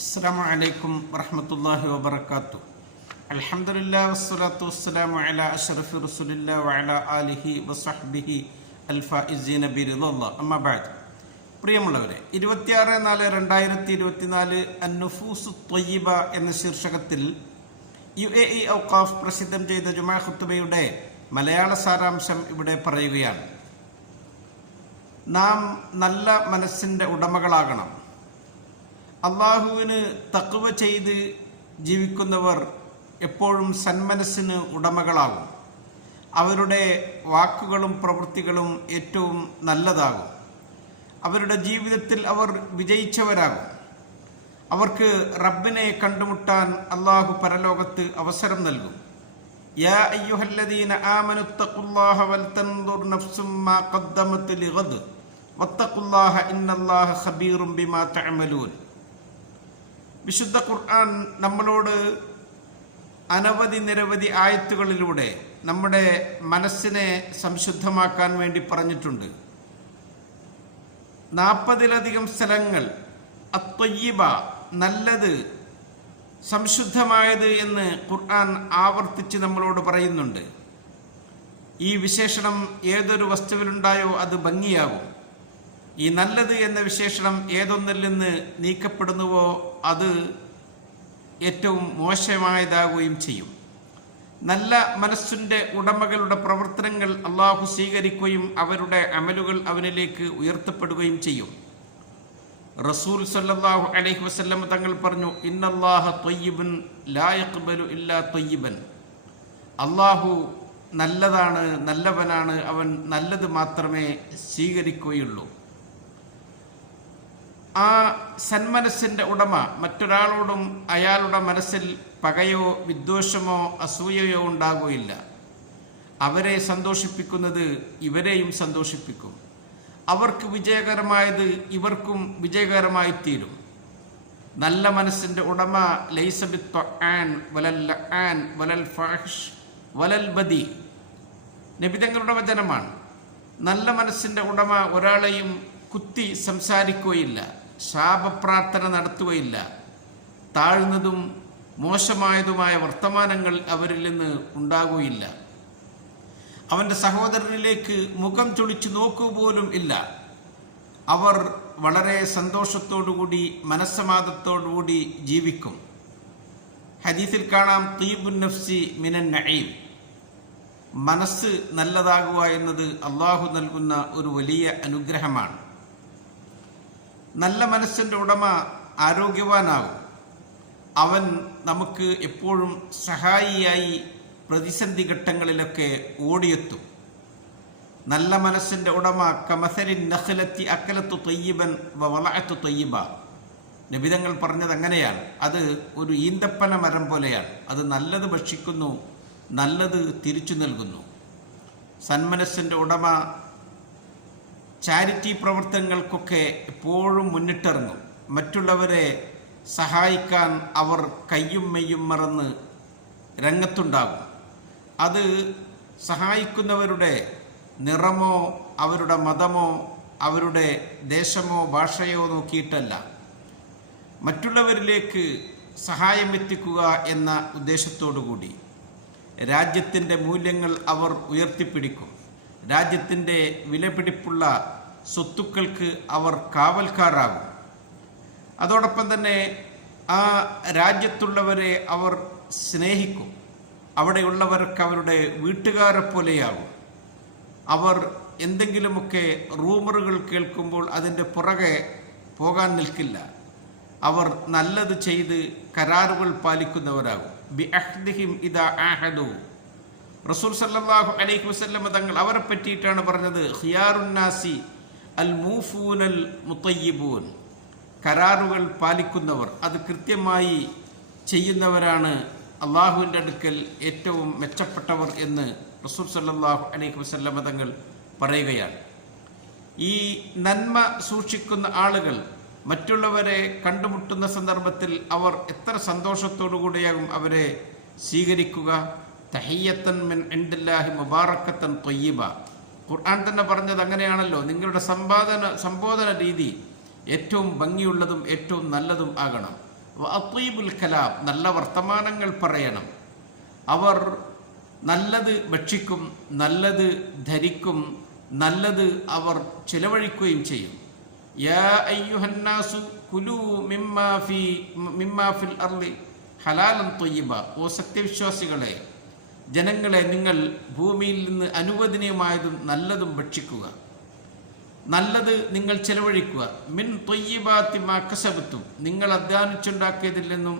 അസ്സലാമു അലൈക്കും വറഹ്മത്തുള്ളാഹി വബറകാതുഹു. അൽഹംദുലില്ലാഹി വസ്സലാത്തു വസ്സലാമു അലാ അഷ്റഫി റസൂലില്ലാഹി വഅലാ ആലിഹി വസഹ്ബിഹി അൽഫായിസീന ബിറിദല്ലാഹ്. അമ്മാ ബഅദ്. പ്രിയമുള്ളവരെ, 26/4/2024 അൻ-നുഫൂസു ത്വയ്യിബ എന്ന ശീർഷകത്തിൽ UAE ഔഖാഫ് പ്രസിദ്ധം ചെയ്ത ജുമാ ഖുത്ബയുടെ മലയാള സാരാംശം ഇവിടെ പറയുകയാണ്. നാം നല്ല മനസ്സിൻ്റെ ഉടമകളാകണം. അള്ളാഹുവിന് തഖ്വ ചെയ്ത് ജീവിക്കുന്നവർ എപ്പോഴും സന്മനസ്സിന് ഉടമകളാകും. അവരുടെ വാക്കുകളും പ്രവൃത്തികളും ഏറ്റവും നല്ലതാകും. അവരുടെ ജീവിതത്തിൽ അവർ വിജയിച്ചവരാകും. അവർക്ക് റബ്ബിനെ കണ്ടുമുട്ടാൻ അള്ളാഹു പരലോകത്ത് അവസരം നൽകും. യാ അയ്യുഹല്ലദീന ആമനു തഖുല്ലാഹ വൽ തൻദുർ നഫ്സും മാ ഖദ്ദമത് ലിഗദ് വത്തഖുല്ലാഹ ഇന്നല്ലാഹ ഖബീറും ബിമാ തഅമലൂൻ. വിശുദ്ധ ഖുർആൻ നമ്മളോട് നിരവധി ആയത്തുകളിലൂടെ നമ്മുടെ മനസ്സിനെ സംശുദ്ധമാക്കാൻ വേണ്ടി പറഞ്ഞിട്ടുണ്ട്. 40-ലധികം സ്ഥലങ്ങൾ അത്വയ്യിബ, നല്ലത്, സംശുദ്ധമായത് എന്ന് ഖുർആൻ ആവർത്തിച്ച് നമ്മളോട് പറയുന്നുണ്ട്. ഈ വിശേഷണം ഏതൊരു വസ്തുവിലുണ്ടായോ അത് ഭംഗിയാകും. ഈ നല്ലത് എന്ന വിശേഷണം ഏതൊന്നിൽ നിന്ന് നീക്കപ്പെടുന്നുവോ അത് ഏറ്റവും മോശമായതാകുകയും ചെയ്യും. നല്ല മനസ്സിൻ്റെ ഉടമകളുടെ പ്രവർത്തനങ്ങൾ അള്ളാഹു സ്വീകരിക്കുകയും അവരുടെ അമലുകൾ അവനിലേക്ക് ഉയർത്തപ്പെടുകയും ചെയ്യും. റസൂൽ സല്ലല്ലാഹു അലൈഹി വസല്ലം തങ്ങൾ പറഞ്ഞു, ഇന്നല്ലാഹ ത്വയ്യിബുൻ ലാ യഖ്ബലു ഇല്ലാ ത്വയ്യിബൻ. അള്ളാഹു നല്ലതാണ്, നല്ലവനാണ്, അവൻ നല്ലത് മാത്രമേ സ്വീകരിക്കുകയുള്ളൂ. ആ സന്മനസ്സിൻ്റെ ഉടമ മറ്റൊരാളോടും അയാളുടെ മനസ്സിൽ പകയോ വിദ്വേഷമോ അസൂയയോ ഉണ്ടാകുകയില്ല. അവരെ സന്തോഷിപ്പിക്കുന്നത് ഇവരെയും സന്തോഷിപ്പിക്കും. അവർക്ക് വിജയകരമായത് ഇവർക്കും വിജയകരമായി തീരും. നല്ല മനസ്സിൻ്റെ ഉടമ ലൈസ ബിത്ത്വആൻ വലൽ ലആൻ വലൽ ഫാഹിഷ് വലൽ ബദി. നബിതങ്ങളുടെ വചനമാണ്. നല്ല മനസ്സിൻ്റെ ഉടമ ഒരാളെയും കുത്തി സംസാരിക്കുകയില്ല, ശാപപ്രാർത്ഥന നടത്തുകയില്ല, താഴ്ന്നതും മോശമായതുമായ വർത്തമാനങ്ങൾ അവരിൽ നിന്ന് ഉണ്ടാകുകയില്ല. അവൻ്റെ സഹോദരനിലേക്ക് മുഖം ചൊളിച്ചു നോക്കുപോലും ഇല്ല. അവർ വളരെ സന്തോഷത്തോടുകൂടി മനസ്സമാദത്തോടുകൂടി ജീവിക്കും. ഹദീസിൽ കാണാം, തീബുൻ നഫ്സി മിനൻ നഈം. മനസ്സ് നല്ലതാകുക എന്നത് അള്ളാഹു നൽകുന്ന ഒരു വലിയ അനുഗ്രഹമാണ്. നല്ല മനസ്സിൻ്റെ ഉടമ ആരോഗ്യവാനാകും. അവൻ നമുക്ക് എപ്പോഴും സഹായിയായി പ്രതിസന്ധി ഘട്ടങ്ങളിലൊക്കെ ഓടിയെത്തും. നല്ല മനസ്സിൻ്റെ ഉടമ കമസലിൻ നഖ്ലത്തി അക്കലത്തു ത്വയ്യിബൻ വവളഅത്തു ത്വയ്യിബ. നബിതങ്ങൾ പറഞ്ഞത് അങ്ങനെയാണ്. അത് ഒരു ഈന്തപ്പന മരം പോലെയാണ്. അത് നല്ലത് ഭക്ഷിക്കുന്നു, നല്ലത് തിരിച്ചു നൽകുന്നു. സന്മനസ്സിൻ്റെ ഉടമ ചാരിറ്റി പ്രവർത്തനങ്ങൾക്കൊക്കെ എപ്പോഴും മുന്നിട്ടിറങ്ങും. മറ്റുള്ളവരെ സഹായിക്കാൻ അവർ കയ്യും മെയ്യും മറന്ന് രംഗത്തുണ്ടാകും. അത് സഹായിക്കുന്നവരുടെ നിറമോ അവരുടെ മതമോ അവരുടെ ദേശമോ ഭാഷയോ നോക്കിയിട്ടല്ല, മറ്റുള്ളവരിലേക്ക് സഹായം എത്തിക്കുക എന്ന ഉദ്ദേശത്തോടു കൂടി രാജ്യത്തിൻ്റെ മൂല്യങ്ങൾ അവർ ഉയർത്തിപ്പിടിക്കും. രാജ്യത്തിൻ്റെ വിലപിടിപ്പുള്ള സ്വത്തുക്കൾക്ക് അവർ കാവൽക്കാരാകും. അതോടൊപ്പം തന്നെ ആ രാജ്യത്തുള്ളവരെ അവർ സ്നേഹിക്കും. അവിടെയുള്ളവർക്ക് അവരുടെ വീട്ടുകാരെ പോലെയാകും. അവർ എന്തെങ്കിലുമൊക്കെ റൂമറുകൾ കേൾക്കുമ്പോൾ അതിൻ്റെ പുറകെ പോകാൻ നിൽക്കില്ല. അവർ നല്ലത് ചെയ്ത് കരാറുകൾ പാലിക്കുന്നവരാകും. ബി അഹ്ദിഹിം ഇദാ ആഹദു. റസൂൽ സല്ലല്ലാഹു അലൈഹി വസല്ലം തങ്ങൾ അവരെ പറ്റിയിട്ടാണ് പറഞ്ഞത്, ഖിയാറുന്നാസി അൽ മൂഫൂനൽ മുത്തയ്യിബൂൻ. കരാറുകൾ പാലിക്കുന്നവർ, അത് കൃത്യമായി ചെയ്യുന്നവരാണ് അള്ളാഹുവിൻ്റെ അടുക്കൽ ഏറ്റവും മെച്ചപ്പെട്ടവർ എന്ന് റസൂൽ സല്ലല്ലാഹു അലൈഹി വസല്ലം തങ്ങൾ പറയുകയാണ്. ഈ നന്മ സൂക്ഷിക്കുന്ന ആളുകൾ മറ്റുള്ളവരെ കണ്ടുമുട്ടുന്ന സന്ദർഭത്തിൽ അവർ എത്ര സന്തോഷത്തോടു കൂടിയാകും അവരെ സ്വീകരിക്കുക. തഹിയ്യത്തൻ മിൻ ഇൻദില്ലാഹി മുബാറക്കത്തൻ ത്വയ്യിബ. ഖുർആൻ തന്നെ പറഞ്ഞത് അങ്ങനെയാണല്ലോ. നിങ്ങളുടെ സംബോധന രീതി ഏറ്റവും ഭംഗിയുള്ളതും ഏറ്റവും നല്ലതും ആകണം. വഅത്വീബുൽ കലാം, നല്ല വർത്തമാനങ്ങൾ പറയണം. അവർ നല്ലത് ഭക്ഷിക്കും, നല്ലത് ധരിക്കും, നല്ലത് അവർ ചിലവഴിക്കുകയും ചെയ്യും. യാ അയ്യുഹന്നാസു കുലൂ മിമ്മാ ഫിൽ അർളി ഹലാലൻ ത്വയ്യിബ, ഓ സത്യവിശ്വാസികളെ, ജനങ്ങളെ, നിങ്ങൾ ഭൂമിയിൽ നിന്ന് അനുവദനീയമായതും നല്ലതും ഭക്ഷിക്കുക, നല്ലത് നിങ്ങൾ ചെലവഴിക്കുക. മിൻ ത്വയ്യിബാത്തി മാ കസബത്തും, നിങ്ങൾ അധ്വാനിച്ചുണ്ടാക്കിയതിൽ നിന്നും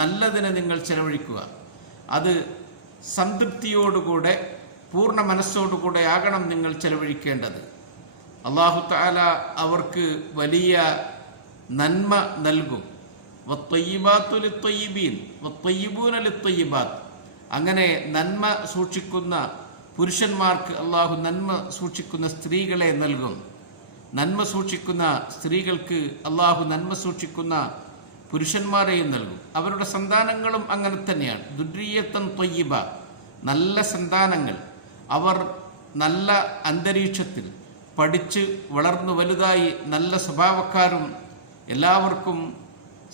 നല്ലതിനെ നിങ്ങൾ ചെലവഴിക്കുക. അത് സംതൃപ്തിയോടുകൂടെ പൂർണ്ണ മനസ്സോടുകൂടെ ആകണം നിങ്ങൾ ചെലവഴിക്കേണ്ടത്. അല്ലാഹു തആല അവർക്ക് വലിയ നന്മ നൽകും. വത്വയ്യിബാത്തു ലിത്വയ്യിബീൻ വത്വയ്യിബൂന ലിത്വയ്യിബാത്ത്, അങ്ങനെ നന്മ സൂക്ഷിക്കുന്ന പുരുഷന്മാർക്ക് അള്ളാഹു നന്മ സൂക്ഷിക്കുന്ന സ്ത്രീകളെ നൽകും. നന്മ സൂക്ഷിക്കുന്ന സ്ത്രീകൾക്ക് അള്ളാഹു നന്മ സൂക്ഷിക്കുന്ന പുരുഷന്മാരെയും നൽകും. അവരുടെ സന്താനങ്ങളും അങ്ങനെ തന്നെയാണ്. ദുർരിയത്തൻ ത്വയ്യിബ, നല്ല സന്താനങ്ങൾ. അവർ നല്ല അന്തരീക്ഷത്തിൽ പഠിച്ച് വളർന്നു വലുതായി നല്ല സ്വഭാവക്കാരും എല്ലാവർക്കും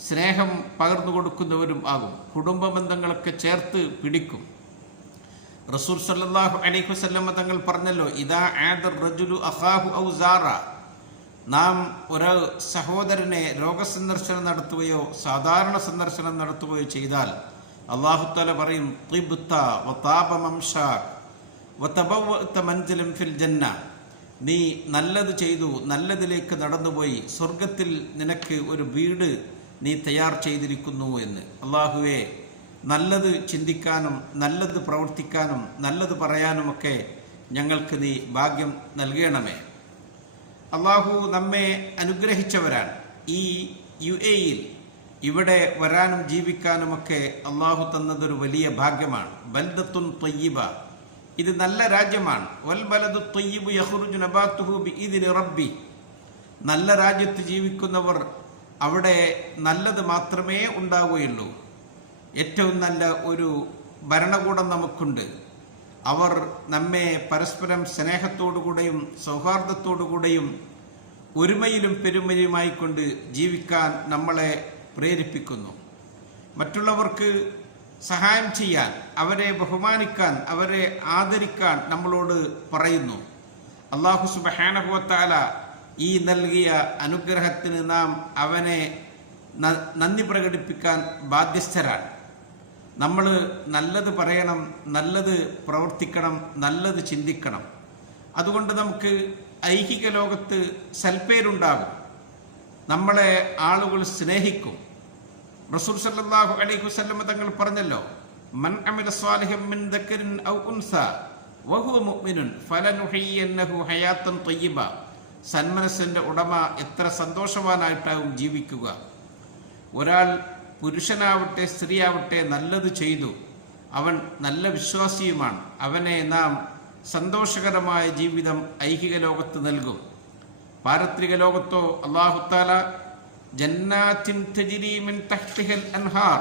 സ്നേഹം പകർന്നു കൊടുക്കുന്നവരും ആകും. കുടുംബ ബന്ധങ്ങളൊക്കെ ചേർത്ത് പിടിക്കും. റസൂൽ സല്ലല്ലാഹു അലൈഹി വസല്ലം തങ്ങൾ പറഞ്ഞല്ലോ, ഇദാ ആദർ റജുലു അഖാഹു ഔ സാറ, നാം ഒരു സഹോദരനെ രോഗസന്ദർശനം നടത്തുകയോ സാധാരണ സന്ദർശനം നടത്തുകയോ ചെയ്താൽ അല്ലാഹു തആല പറയും, തിബ്ത വതാബ മംശാക് വതബവ്വഅത മൻസിലൻ ഫിൽ ജന്ന, നീ നല്ലത് ചെയ്തു, നല്ലതിലേക്ക് നടന്നുപോയി, സ്വർഗത്തിൽ നിനക്ക് ഒരു വീട് നീ തയ്യാർ ചെയ്തിരിക്കുന്നു എന്ന്. അള്ളാഹുവേ, നല്ലത് ചിന്തിക്കാനും നല്ലത് പ്രവർത്തിക്കാനും നല്ലത് പറയാനുമൊക്കെ ഞങ്ങൾക്ക് നീ ഭാഗ്യം നൽകണമേ. അള്ളാഹു നമ്മെ അനുഗ്രഹിച്ചവരാണ്. ഈ UAE-യിൽ ഇവിടെ വരാനും ജീവിക്കാനുമൊക്കെ അള്ളാഹു തന്നതൊരു വലിയ ഭാഗ്യമാണ്. ബൽദത്തുൻ ത്വയ്യിബ, ഇത് നല്ല രാജ്യമാണ്. വൽ ബലദു ത്വയ്യിബു യഖ്റുജു നബാതുഹു ബിഇദ്നി റബ്ബി, നല്ല രാജ്യത്ത് ജീവിക്കുന്നവർ അവിടെ നല്ലത് മാത്രമേ ഉണ്ടാവുകയുള്ളൂ. ഏറ്റവും നല്ല ഒരു ഭരണകൂടം നമുക്കുണ്ട്. അവർ നമ്മെ പരസ്പരം സ്നേഹത്തോടുകൂടെയും സൗഹാർദ്ദത്തോടുകൂടെയും ഒരുമയിലും പെരുമയുമായിക്കൊണ്ട് ജീവിക്കാൻ നമ്മളെ പ്രേരിപ്പിക്കുന്നു. മറ്റുള്ളവർക്ക് സഹായം ചെയ്യാൻ, അവരെ ബഹുമാനിക്കാൻ, അവരെ ആദരിക്കാൻ നമ്മളോട് പറയുന്നു. അല്ലാഹു സുബ്ഹാനഹു വ തആല ഈ നൽകിയ അനുഗ്രഹത്തിന് നാം അവനെ നന്ദി പ്രകടിപ്പിക്കാൻ ബാധ്യസ്ഥരാണ്. നമ്മൾ നല്ലത് പറയണം, നല്ലത് പ്രവർത്തിക്കണം, നല്ലത് ചിന്തിക്കണം. അതുകൊണ്ട് നമുക്ക് ഐഹിക ലോകത്ത് സൽപ്പേരുണ്ടാകും, നമ്മളെ ആളുകൾ സ്നേഹിക്കും. റസൂൽ സല്ലല്ലാഹു അലൈഹി വസല്ലം തങ്ങൾ പറഞ്ഞല്ലോ, മൻ അമില സ്വാലിഹൻ മിൻ ദക്കരിൻ ഔ ഉൻസ വഹുവ മുഅ്മിനുൻ ഫലനുഹയ്യന്നഹു ഹയാത്തൻ ത്വയ്യിബ, സന്മനസ്സിന്റെ ഉടമ എത്ര സന്തോഷവാനായിട്ടാവും ജീവിക്കുക. ഒരാൾ പുരുഷനാവട്ടെ സ്ത്രീയാവട്ടെ നല്ലത് ചെയ്തു, അവൻ നല്ല വിശ്വാസിയുമാണ്. അവനെ നാം സന്തോഷകരമായ ജീവിതം ഐഹിക ലോകത്ത് നൽകും. പാരത്രിക ലോകത്തോ അല്ലാഹു തആല ജന്നാത്തിൻ തജ്രി മിൻ തഹ്തിഹൽ അൻഹാർ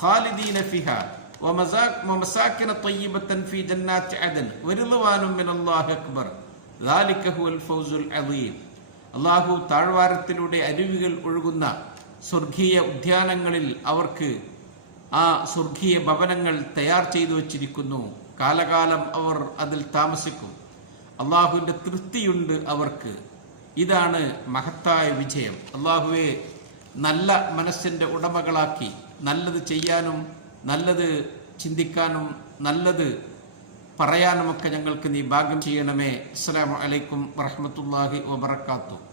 ഖാലിദീന ഫിഹാ വമസാകിന ത്വയ്യിബതൻ ഫീ ജന്നാത്തി അദൻ വറിദ്വാനും മിനല്ലാഹി അക്ബർ ദാലിക ഹുവൽ ഫൗസുൽ അദീം. അല്ലാഹു താഴ്വാരത്തിലൂടെ അരുവികൾ ഒഴുകുന്ന സ്വർഗീയ ഉദ്യാനങ്ങളിൽ അവർക്ക് ആ സ്വർഗീയ ഭവനങ്ങൾ തയ്യാർ ചെയ്തു വച്ചിരിക്കുന്നു. കാലകാലം അവർ അതിൽ താമസിക്കും. അള്ളാഹുവിൻ്റെ തൃപ്തിയുണ്ട് അവർക്ക്. ഇതാണ് മഹത്തായ വിജയം. അള്ളാഹുവെ, നല്ല മനസ്സിൻ്റെ ഉടമകളാക്കി നല്ലത് ചെയ്യാനും നല്ലത് ചിന്തിക്കാനും നല്ലത് പറയാനുമൊക്കെ ഞങ്ങൾക്ക് നീ ഭാഗ്യം ചെയ്യണമേ. അസ്സലാമു അലൈക്കും വറഹ്മത്തുള്ളാഹി വബറകാതുഹു.